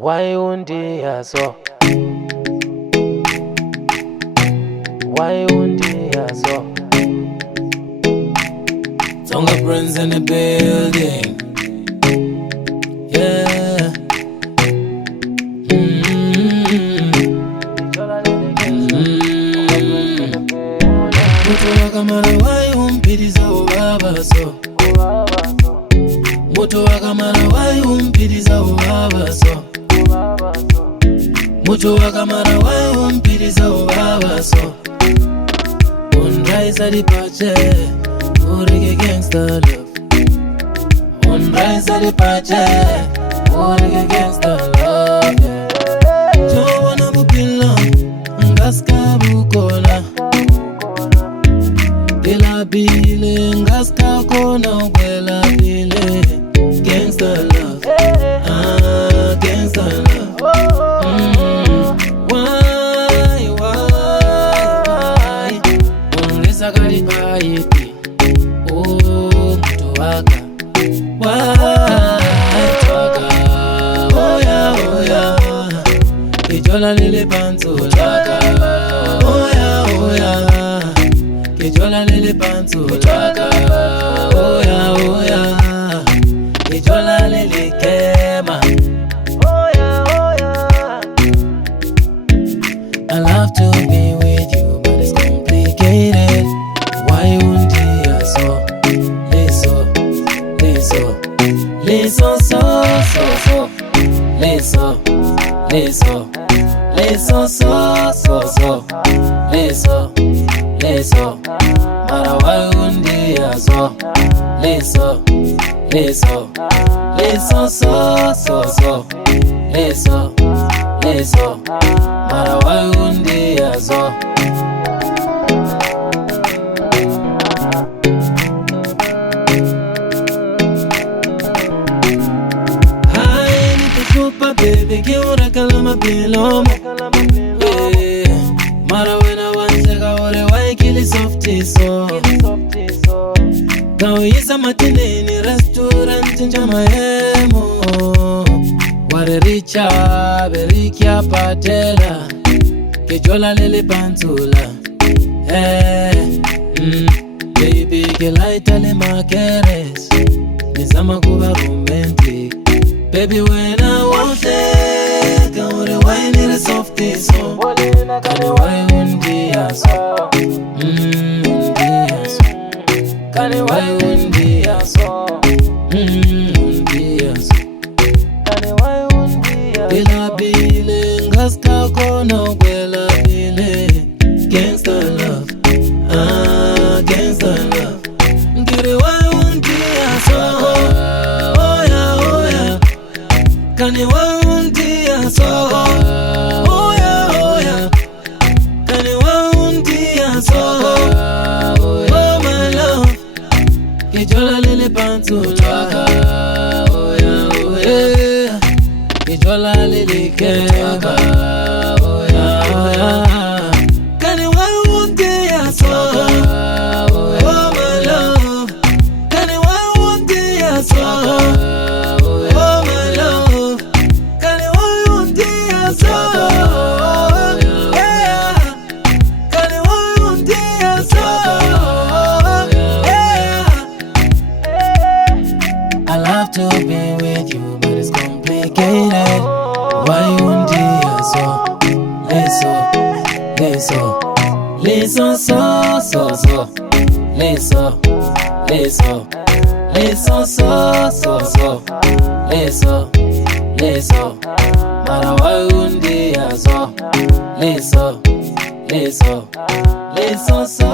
Why undi yaso? Why undi yaso? Tonga friends in the building. Yeah. Moto wakamara wai umpiriza ubaba so. Moto wakamara wai umpiriza ubaba so. Moto wakamara wai umpiriza ubaba so. Unrise the pache, urige gangsta love. Unrise the pache, urige gangsta love. Jowana bupila, ngaska bukola. Bela bile, ngaska kona ubela bile. Gangsta love, gangsta love. Sakari paiti, oh mutuwaka, waka, oya oya, kijola lele panto laka, oya oya, kijola lele panto laka, oya oya, kijola lele kema, oya oya. I love to be with you, but it's complicated. Why undi yaso? Leso so. Leso. Mara why undi yaso? Leso so. Mara why undi yaso? Baby, kiura kalama bilomo. Mara wena wanzega ore waikili softy so. Kawisa matineni restaurant njama emo. Ware richa berikia patela. Kijola lele pantula. Baby kilaita le makeres. Nizama kuba romantic. Baby, when I want it, come with a wine in a softy so. Can you wine undi yaso? Can you wine undi yaso? Undi yaso. Can you wine undi yaso? Bila bile, ngaska kona ubela bile. Gangsta love, gangsta love. Ngiri wine undi yaso. Can you want the so? Oh yeah. Can you want the so? Oh my love. Kijola lele panto laka. Oh yeah. Kijola lele keka. Oh yeah. Can you want the so? Oh my love. Can you want the so? I love to be with you, but it's complicated. Why undi yaso? Leso so. Leso. Mara why undi yaso? Leso so.